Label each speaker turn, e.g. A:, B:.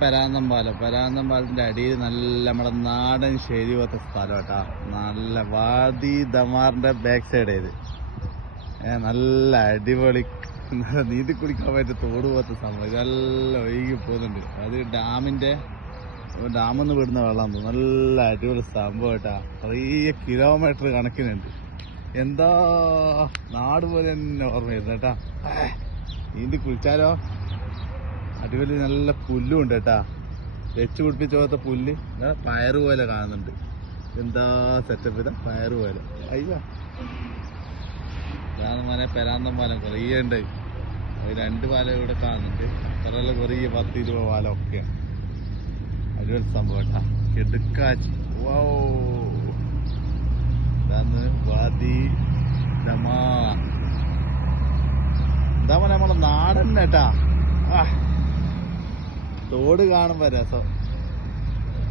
A: പെരാന്തം പാലം. പരാന്തം പാലത്തിന്റെ അടിയിൽ നല്ല നമ്മുടെ നാടൻ ശരി പോലത്തെ സ്ഥലം കേട്ടാ നല്ല വാദി ദമാറിന്റെ ബാക്ക് സൈഡ് ഇത് നല്ല അടിപൊളി നീതി കുളിക്കാൻ പറ്റിയ തോട് പോലത്തെ സംഭവം. ഇതെല്ലാം ഒഴുകി പോകുന്നുണ്ട്. അത് ഡാമിന്റെ ഡാമിൽ വിടുന്ന വെള്ളം നല്ല അടിപൊളി സംഭവം കേട്ടാ കുറേ കിലോമീറ്റർ കണക്കിനുണ്ട്. എന്താ നാട് പോലെ തന്നെ ഓർമ്മ വരുന്നേട്ടാ നീന്തി കുളിച്ചാലോ? അടിപൊളി നല്ല പുല്ലും ഉണ്ട് കേട്ടാ. വെച്ച് പിടിപ്പിച്ച പോലത്തെ പുല്ല്. പയറ് പോലെ കാണുന്നുണ്ട്. എന്താ സെറ്റപ്പ് ഇതാ? പയറ് പോലെ. അയ്യോ. മോനെ പാലം. കുറേ ഉണ്ട് അത് രണ്ട് പാലം ഇവിടെ കാണുന്നുണ്ട്. അത്രയുള്ള കുറേ പത്ത് ഇരുപത് പാലം ഒക്കെയാണ് അടിപൊളി സംഭവം കേട്ടാ. കെടുക്കാച്ചി. വോ. ഇതാണ് വാദി എന്താ നമ്മളെ നാടൻ കേട്ടാ? ആ തോട് കാണുമ്പോ രസം.